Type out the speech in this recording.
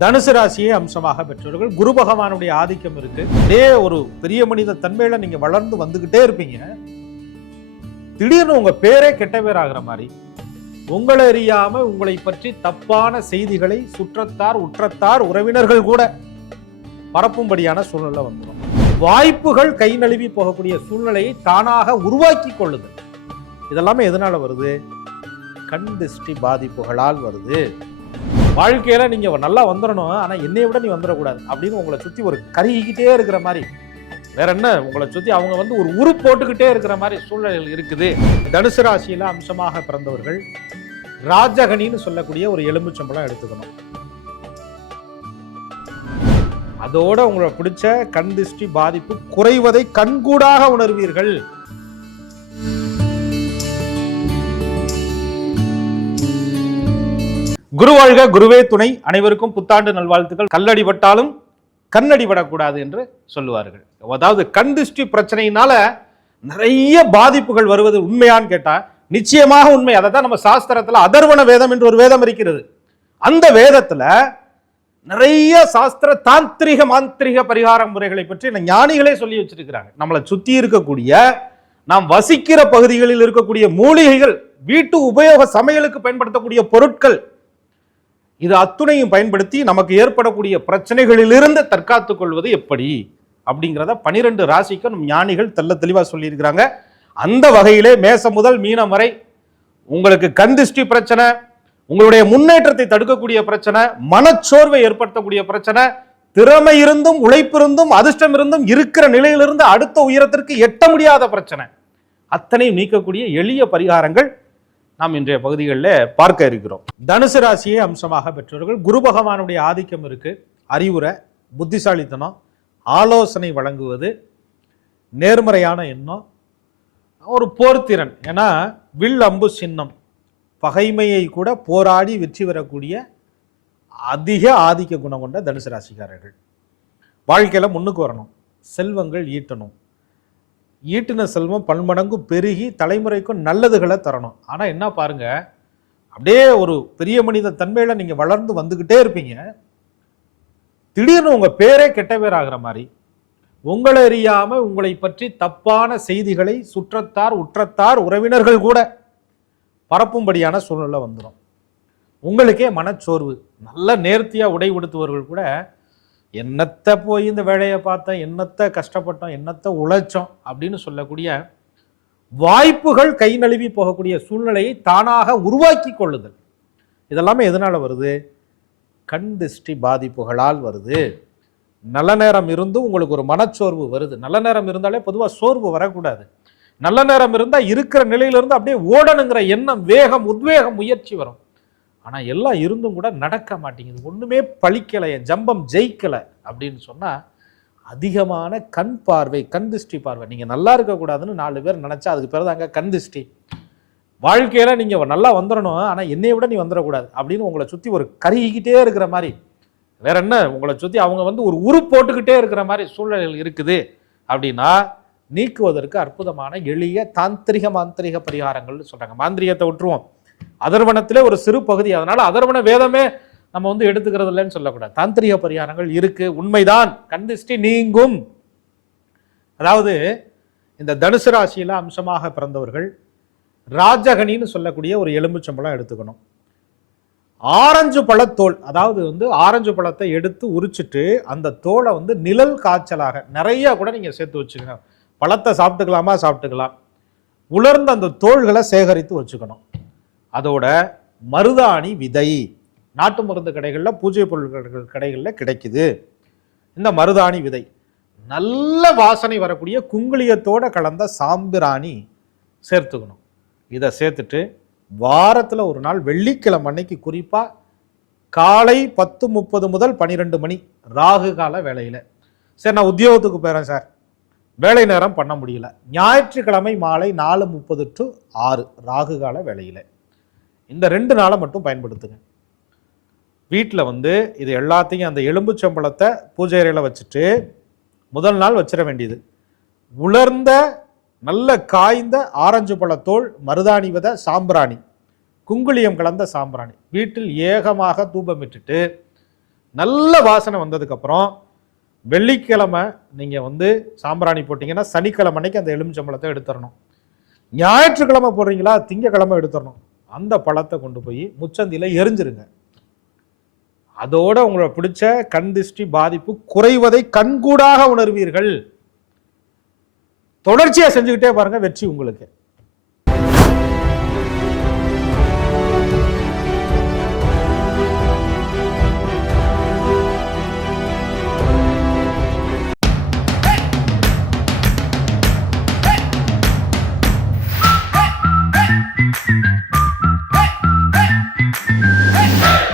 தனுசு ராசியை அம்சமாக பெற்றவர்கள் குரு பகவானுடைய ஆதிக்கம் இருக்கு. இதே ஒரு பெரிய மனித தன்மையில நீங்க வளர்ந்து வந்துகிட்டே இருப்பீங்க. திடீர்னு உங்க பேரே கெட்ட பேர் ஆகிற மாதிரி. உங்களை அறியாம உங்களை பற்றி தப்பான செய்திகளை சுற்றத்தார் உற்றத்தார் உறவினர்கள் கூட பரப்பும்படியான சூழ்நிலை வந்துடும். வாய்ப்புகள் கை நழுவி போகக்கூடிய சூழ்நிலையை தானாக உருவாக்கி கொள்ளுது. இதெல்லாமே எதனால வருது? கண் திருஷ்டி பாதிப்புகளால் வருது. வாழ்க்கையில நீங்க நல்லா வந்துடணும் ஆனால் என்னை விட நீ வந்துடக்கூடாது அப்படின்னு உங்களை சுற்றி ஒரு கருகிக்கிட்டே இருக்கிற மாதிரி. வேற என்ன? உங்களை சுற்றி அவங்க வந்து ஒரு உரு போட்டுக்கிட்டே இருக்கிற மாதிரி சூழ்நிலைகள் இருக்குது. தனுசு ராசியில அம்சமாக பிறந்தவர்கள் ராஜகனின்னு சொல்லக்கூடிய ஒரு எலும்புச்சம்பளம் எடுத்துக்கணும். அதோட உங்களை பிடிச்ச கண் திருஷ்டி பாதிப்பு குறைவதை கண்கூடாக உணர்வீர்கள். குரு வாழ்க குருவே துணை. அனைவருக்கும் புத்தாண்டு நல்வாழ்த்துக்கள். கல்லடிபட்டாலும் கண்ணடிபடக்கூடாது என்று சொல்லுவார்கள். அதாவது கண் திருஷ்டி பிரச்சனையினால நிறைய பாதிப்புகள் வருவது உண்மையான்னு கேட்டா நிச்சயமாக உண்மை. அதை தான் நம்ம சாஸ்திரத்தில் அதர்வண வேதம் என்று ஒரு வேதம் இருக்கிறது. அந்த வேதத்துல நிறைய சாஸ்திர தாந்திரிக மாந்திரிக பரிகார முறைகளை பற்றி ஞானிகளே சொல்லி வச்சிருக்கிறாங்க. நம்மளை சுத்தி இருக்கக்கூடிய நாம் வசிக்கிற பகுதிகளில் இருக்கக்கூடிய மூலிகைகள் வீட்டு உபயோக சமையலுக்கு பயன்படுத்தக்கூடிய பொருட்கள் இது அத்துணையும் பயன்படுத்தி நமக்கு ஏற்படக்கூடிய பிரச்சனைகளிலிருந்து தற்காத்துக் கொள்வது எப்படி? அப்படிங்கிறத பனிரெண்டு ராசிக்கு நம் ஞானிகள் தெள்ள தெளிவாக சொல்லியிருக்கிறாங்க. அந்த வகையிலே மேசம் முதல் மீனம் வரை உங்களுக்கு கந்திஷ்டி பிரச்சனை உங்களுடைய முன்னேற்றத்தை தடுக்கக்கூடிய பிரச்சனை மனச்சோர்வை ஏற்படுத்தக்கூடிய பிரச்சனை திறமை இருந்தும் உழைப்பிருந்தும் அதிர்ஷ்டம் இருந்தும் இருக்கிற நிலையிலிருந்து அடுத்த உயரத்திற்கு எட்ட முடியாத பிரச்சனை. அத்தனையும் நீக்கக்கூடிய எளிய பரிகாரங்கள் நாம் இன்றைய பகுதிகளில் பார்க்க இருக்கிறோம். தனுசு ராசியை அம்சமாக பெற்றவர்கள் குரு பகவானுடைய ஆதிக்கம் இருக்கு. அறிவுரை புத்திசாலித்தனம் ஆலோசனை வழங்குவது நேர்மறையான எண்ணம் ஒரு போர்த்திறன். ஏன்னா வில் அம்பு சின்னம். பகைமையை கூட போராடி வெற்றி பெறக்கூடிய அதிக ஆதிக்க குணம் கொண்ட தனுசு ராசிக்காரர்கள். வாழ்க்கையில் முன்னுக்கு வரணும். செல்வங்கள் ஈட்டணும். ஈட்டின செல்வம் பன்மடங்கும் பெருகி தலைமுறைக்கும் நல்லதுகளை தரணும். ஆனால் என்ன பாருங்க அப்படியே ஒரு பெரிய மனித தன்மையில் நீங்கள் வளர்ந்து வந்துக்கிட்டே இருப்பீங்க. திடீர்னு உங்கள் பேரே கெட்ட பேர் ஆகிற மாதிரி. உங்களை அறியாமல் உங்களை பற்றி தப்பான செய்திகளை சுற்றத்தார் உற்றத்தார் உறவினர்கள் கூட பரப்பும்படியான சூழ்நிலை வந்துடும் உங்களுக்கே மனச்சோர்வு. நல்ல நேர்த்தியாக உடை உடுத்துவர்கள் கூட என்னத்த போய் இந்த வேலையை பார்த்தோம் என்னத்த கஷ்டப்பட்டோம் என்னத்தை உழைச்சோம் அப்படின்னு சொல்லக்கூடிய வாய்ப்புகள் கை நழுவி போகக்கூடிய சூழ்நிலையை தானாக உருவாக்கி கொள்ளுதல். இதெல்லாமே எதனால் வருது? கண் திருஷ்டி பாதிப்புகளால் வருது. நல்ல நேரம் இருந்தும் உங்களுக்கு ஒரு மனச்சோர்வு வருது. நல்ல நேரம் இருந்தாலே பொதுவாக சோர்வு வரக்கூடாது. நல்ல நேரம் இருந்தால் இருக்கிற நிலையிலிருந்து அப்படியே ஓடணுங்கிற எண்ணம் வேகம் உத்வேகம் முயற்சி வரும். ஆனால் எல்லாம் இருந்தும் கூட நடக்க மாட்டேங்குது. ஒன்றுமே பழிக்கலை என் ஜம்பம் ஜெயிக்கலை அப்படின்னு சொன்னால் அதிகமான கண் பார்வை கண் திருஷ்டி பார்வை. நீங்கள் நல்லா இருக்கக்கூடாதுன்னு நாலு பேர் நினச்சா அதுக்கு பிறகு அங்கே கண் திருஷ்டி வாழ்க்கையில் நீங்கள் நல்லா வந்துடணும் ஆனால் என்னை விட நீ வந்துடக்கூடாது அப்படின்னு உங்களை சுற்றி ஒரு கருகிக்கிட்டே இருக்கிற மாதிரி. வேற என்ன? உங்களை சுற்றி அவங்க வந்து ஒரு உரு போட்டுக்கிட்டே இருக்கிற மாதிரி சூழ்நிலைகள் இருக்குது. அப்படின்னா நீக்குவதற்கு அற்புதமான எளிய தாந்திரிக மாந்திரிக பரிகாரங்கள்னு சொல்கிறாங்க மாந்திரிகத்தை விட்டுருவோம். அதர்வனத்திலே ஒரு சிறு பகுதி. அதனால் அதர்வன வேதமே நம்ம வந்து எடுத்துக்கிறது இல்லைன்னு சொல்லக்கூடாது. தாந்திரிக பரிகாரங்கள் இருக்கு. உண்மைதான். கந்திஷ்டி நீங்கும். அதாவது இந்த தனுசு ராசியில் அம்சமாக பிறந்தவர்கள் ராஜகனின்னு சொல்லக்கூடிய ஒரு எலும்புச்சம்பளம் எடுத்துக்கணும். ஆரஞ்சு பழத்தோல் அதாவது வந்து ஆரஞ்சு பழத்தை எடுத்து உரிச்சிட்டு அந்த தோலை வந்து நிழல் காய்ச்சலாக நிறைய கூட நீங்கள் சேர்த்து வச்சுக்கணும். பழத்தை சாப்பிட்டுக்கலாமா? சாப்பிட்டுக்கலாம். உலர்ந்த அந்த தோள்களை சேகரித்து வச்சுக்கணும். அதோட மருதாணி விதை. நாட்டு மருந்து கடைகளில் பூஜை பொருட்கள் கடைகளில் கிடைக்குது. இந்த மருதாணி விதை. நல்ல வாசனை வரக்கூடிய குங்குளியத்தோட கலந்த சாம்பிராணி சேர்த்துக்கணும். இதை சேர்த்துட்டு வாரத்தில் ஒரு நாள் வெள்ளிக்கிழமை அன்னைக்கு குறிப்பாக காலை பத்து முப்பது முதல் பன்னிரெண்டு மணி ராகு கால வேலையில் சரி நான் உத்தியோகத்துக்கு போயிடறேன் சார். வேலை நேரம் பண்ண முடியல. ஞாயிற்றுக்கிழமை மாலை நாலு முப்பது டு ஆறு ராகு கால வேலையில் இந்த ரெண்டு நாளை மட்டும் பயன்படுத்துங்க. வீட்டில் வந்து இது எல்லாத்தையும் அந்த எலும்புச்சம்பளத்தை பூஜை அறையில் வச்சுட்டு முதல் நாள் வச்சிட வேண்டியது. உலர்ந்த நல்ல காய்ந்த ஆரஞ்சு பழத்தோல் மருதாணி வித சாம்பிராணி. குங்குளியம் கலந்த சாம்பிராணி. வீட்டில் ஏகமாக தூபமிட்டுட்டு நல்ல வாசனை வந்ததுக்கப்புறம் வெள்ளிக்கிழமை நீங்கள் வந்து சாம்பிராணி போட்டிங்கன்னா சனிக்கிழமை அன்னைக்கு அந்த எலுமிச்சம்பழத்தை எடுத்துடணும். ஞாயிற்றுக்கிழமை போடுறீங்களா? திங்கக்கிழமை எடுத்துடணும். அந்த பழத்தை கொண்டு போய் முச்சந்தியில் எரிஞ்சிருங்க. அதோட உங்களை பிடிச்ச கண் திருஷ்டி பாதிப்பு குறைவதை கண்கூடாக உணர்வீர்கள். தொடர்ச்சியாக செஞ்சுக்கிட்டே பாருங்க வெற்றி உங்களுக்கு.